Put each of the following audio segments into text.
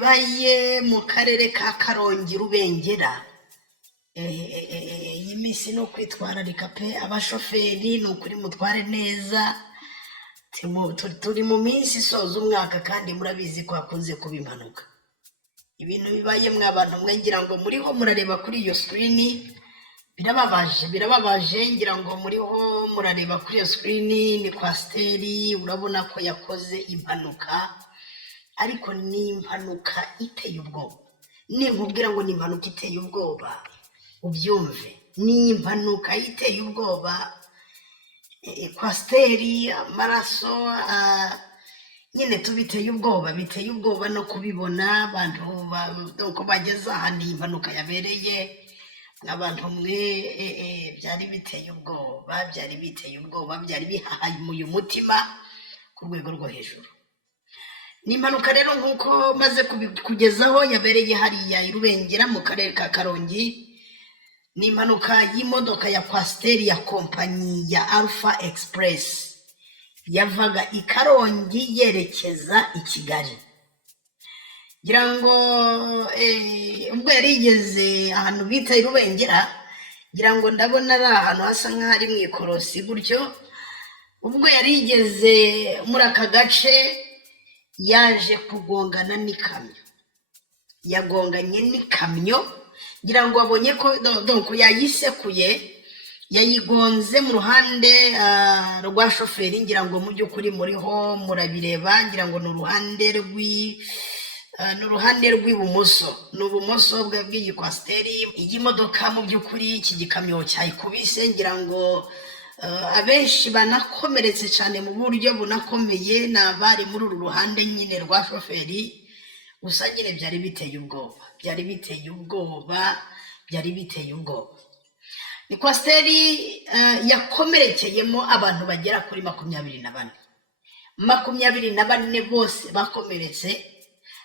bibaye mu karere ka Karongi Rubengera. Iyi minsi no kwitwararika pe, abashoferi ni ukuri mutware neza. Turi mu minsi isoza umwaka kandi murabizi ko hakunze kuba impanuka. Ibintu bibaye mw'abantu mwe ngira ngo muriho murareba kuri iyo screen, birababaje ngira ngo muriho murareba kuri iyo screen. Ni Kwasiteri urabona ko yakoze impanuka, ariko ni impanuka iteye ubwoba. Ninkubwira ngo ni impanuka iteye ubwoba ubyumve, ni impanuka iteye ubwoba. Kwasiteri amaraso nyine tubiteye ubwoba no kubibona abantu ko bageze ahantu iyi mpanuka yabereye. Abantu mwe byari biteye ubwoba, byari bihahamuye umutima ku rwego rwo hejuru. Ni impanuka rero nk'uko maze kugezaho yabereye hariya i Rubengera mu karere ka Karongi. Ni impanuka y'imodoka ya Kwasiteri ya kompanyi ya Alpha Express yavaga i Karongi yerekeza i Kigali. Ngira ngo ubwo yarigeze ahantu bita i Rubengera, ngira ngo ndabona ari ahantu hasa nk'aho ari mu ikorosi gutyo. Ubwo yarigeze muri aka gace yaje kugongana n'ikamyo, yagonganye n'ikamyo. Ngira ngo abonye ko yayisekuye, yayigonze mu ruhande rwa shoferi. Ngira ngo mu by'ukuri muriho murabireba, ngira ngo ni uruhande rw'ibumoso, ni ubumoso bw'iyi Kwasiteri. Iyi modoka mu by'ukuri iki gikamyo cyayikubise, ngira ngo abenshi banakomeretse cyane mu buryo bunakomeye ni abari muri uru ruhande nyine rwa shoferi. Gusa nyine byari biteye ubwoba. Ni Kwasiteri yakomerekeyemo abantu bagera kuri 24. 24 bose bakomeretse,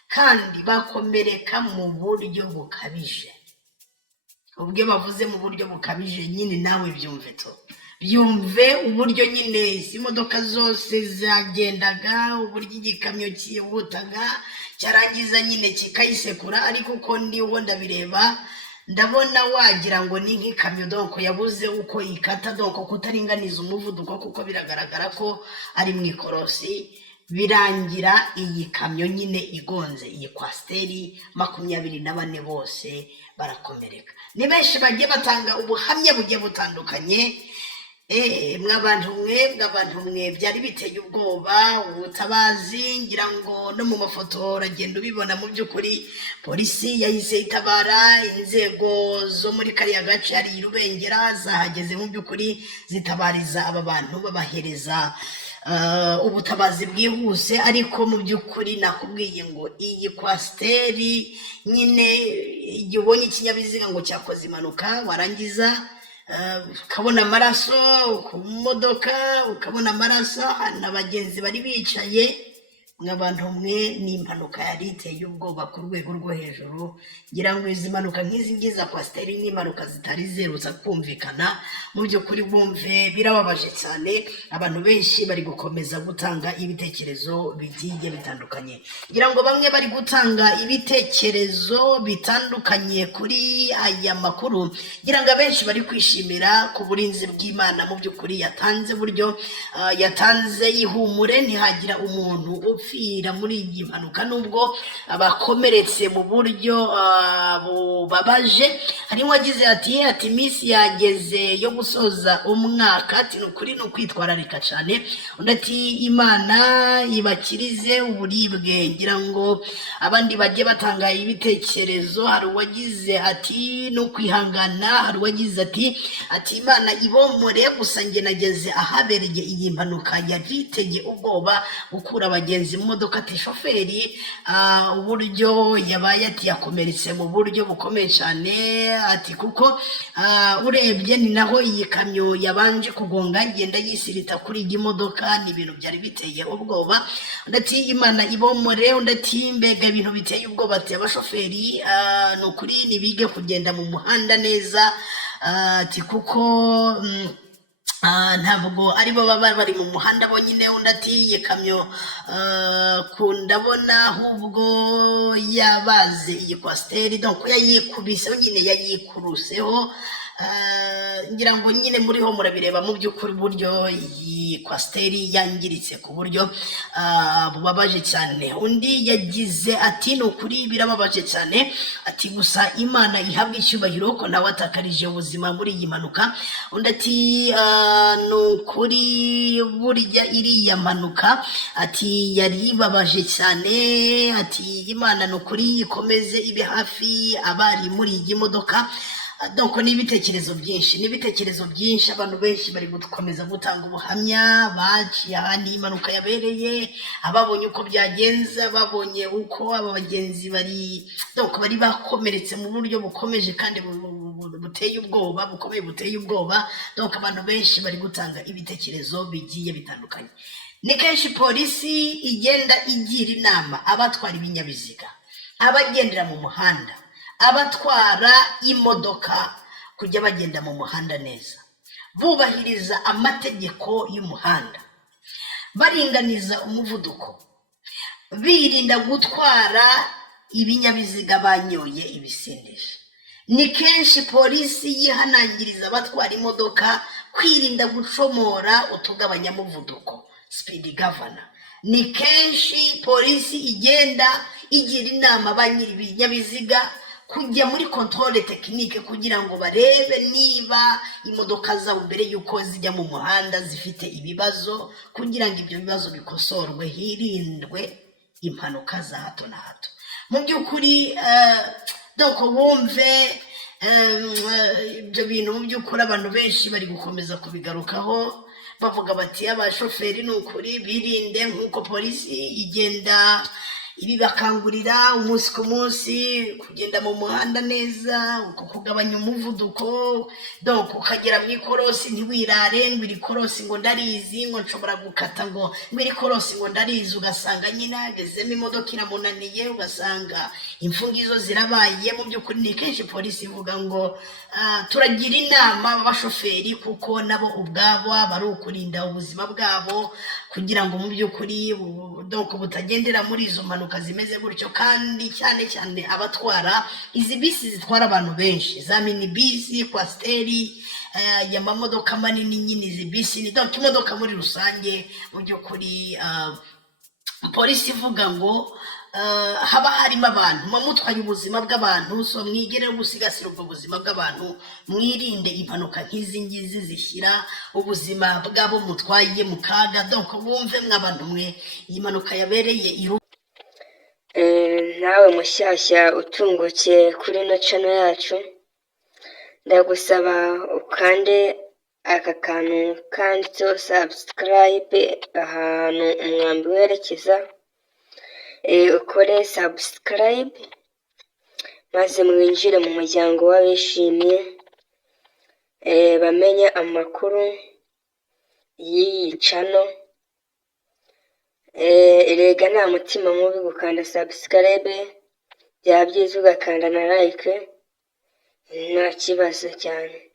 kandi bakomereka mu buryo bukabije. Ubwo bavuze mu buryo bukabije nyine nawe byumve uburyo nyine izi modoka zose zagendaga, uburyo igikamyo cyihutaga cyarangiza nyine kikayisekura. Ariko uko ndiho ndabireba ndabona wagira ngo ni nk'ikamyo yabuze uko ikata, kutaringaniza umuvuduko, kuko biragaragara ko ari mu ikorosi. Birangira iyi kamyo nyine igonze iyi Kwasiteri. 24 bose barakomereka. Ni benshi bagiye batanga ubuhamya bugiye butandukanye. Mw'abantu mwe byari biteye ubwoba. Ubutabazi ngira ngo no mu mafoto uragenda ubibona. Mu by'ukuri polisi yahise itabara, inzego zo muri kariya gace ari i Rubengera zahageze mu by'ukuri zitabariza aba bantu, babahereza ubutabazi bwihuse. Ariko mu by'ukuri nakubwiye ngo iyi Kwasiteri nyine igihe ubonye ikinyabiziga ngo cyakoze impanuka, warangiza ukabona amaraso ku modoka, ukabona amaraso n'abagenzi bari bicaye. Mw'abantu mwe ni impanuka yari iteye ubwoba ku rwego rwo hejuru. Ngira ngo izi mpanuka nk'izi ngizi za Kwasiteri ni impanuka zitari zerutse kumvikana. Mu by'ukuri bumve birababaje cyane. Abantu benshi bari gukomeza gutanga ibitekerezo bigiye bitandukanye. Ngira ngo bamwe bari gutanga ibitekerezo bitandukanye kuri aya makuru. Ngira ngo abenshi bari kwishimira ku burinzi bw'Imana mu by'ukuri yatanze, buryo yatanze ihumure, ntihagira umuntu upfira muri iyi mpanuka nubwo abakomeretse mu buryo bubabaje. Harimo wagize ati iminsi yageze yo gusoza umwaka, ati nukuri no kwitwararika cyane. Undi ati Imana ibakirize uburibwe. Ngira ngo abandi bagiye batanga ibitekerezo. Hari uwagize ati no kwihangana. Hari uwagize ati Imana ibomore. Gusa nge nageze ahabereye iyi mpanuka yari iteye ubwoba gukura abagenzi mu modoka. Ati shoferi uburyo yabaye yakomeretse mu buryo bukomeye cyane. Ati kuko urebye ni naho iyi kamyo yabanje kugonga, ngenda yisirita kuri iyi modoka. Ni ibintu byari biteye ubwoba. Undi ati Imana ibomore. Undi ati mbega ibintu biteye ubwoba. Ati abashoferi ni ukuri nibige kugenda mu muhanda neza. Ati kuko ntabwo aribo baba bari mu muhanda bonyine. Undi ati iyi kamyo ndabona ahubwo yabaze iyi kwasiteri donc yayikubiseho nyine yayikuruseho. ngira ngo nyine muriho murabireba mu by'ukuri uburyo iyi kwasiteri yangiritse ku buryo bubabaje cyane. Undi yagize ati ni ukuri birababaje cyane, ati gusa Imana ihabwa icyubahiro ko nawe atakarije ubuzima muri iyi mpanuka. Undi ati ni ukuri burya iriya mpanuka ati yari ibabaje cyane, ati Imana ni ukuri ikomeze ibe hafi abari muri iyi modoka. Donc n'ibitekerezo byinshi abantu benshi bari gukomeza gutanga ubuhamya, baciye ahandi impanuka yabereye, ababonye uko byagenze, babonye uko aba bagenzi bari bakomeretse mu buryo bukomeje kandi buteye ubwoba, buteye ubwoba. Donc abantu benshi bari gutanga ibitekerezo bigiye bitandukanye. Ni kenshi polisi igenda igira inama abatwara ibinyabiziga, abagendera mu muhanda, abatwara imodoka kujya bagenda mu muhanda neza, bubahiriza amategeko y'umuhanda, baringaniza umuvuduko, birinda gutwara ibinyabiziga banyoye ibisindisha. Ni kenshi polisi yihanangiriza abatwara imodoka kwirinda gucomora utugabanyamuvuduko speed governor. Ni kenshi polisi igenda igira inama ba nyiri ibinyabiziga kujya muri controle technique kugira ngo barebe niba imodoka zabo mbere yuko zijya mu muhanda zifite ibibazo, kugira ngo ibyo bibazo bikosorwe, hirindwe impanuka za hato na hato. Mu by'ukuri donc wumve ibyo bintu mu by'ukuri abantu benshi bari gukomeza kubigarukaho, bavuga bati abashoferi ni ukuri birinde, nk'uko polisi igenda ibibakangurira umunsi ku munsi kugenda mu muhanda neza, kugabanya umuvuduko. Donc ukagera mu ikorosi ntiwirare ngo iri korosi ngo ndarizi ngo nshobora gukata ngo iri korosi ngo ndarizi, ugasanga nyine agezemo imodoka iramunaniye, ugasanga imfungizo zirabaye. Mu by'ukuri ni kenshi polisi ivuga ngo turagira inama abashoferi kuko nabo ubwabo bari ukurinda ubuzima bwabo kugira ngo mu by'ukuri donc butagendera muri izo mpanuka zimeze gutyo. Kandi cyane cyane abatwara izi bisi zitwara abantu benshi, za mini bisi, kwasiteri, y'amamodoka manini nyine, izi bisi ni donc imodoka muri rusange. Mu by'ukuri polisi ivuga ngo haba harimo abantu mutwaye ubuzima bw'abantu, so mwigere gusigasira ubwo buzima bw'abantu, mwirinde impanuka nk'izi ngizi zishyira ubuzima bw'abo mutwaye mu kaga. Donc wumve mw'abantu mwe iyi mpanuka yabereye nawe mushyashya utungukiye kuri ino channel yacu, ndagusaba ukande aka kantu kanditseho subscribe ahantu umwambi werekeza, ukore subscribe maze mwinjire mu muryango w'abishimye bamenye amakuru y'iyi channel. Erega nta mutima mubi gukanda subscribe, byaba byiza ugakanda na like, nta kibazo cyane.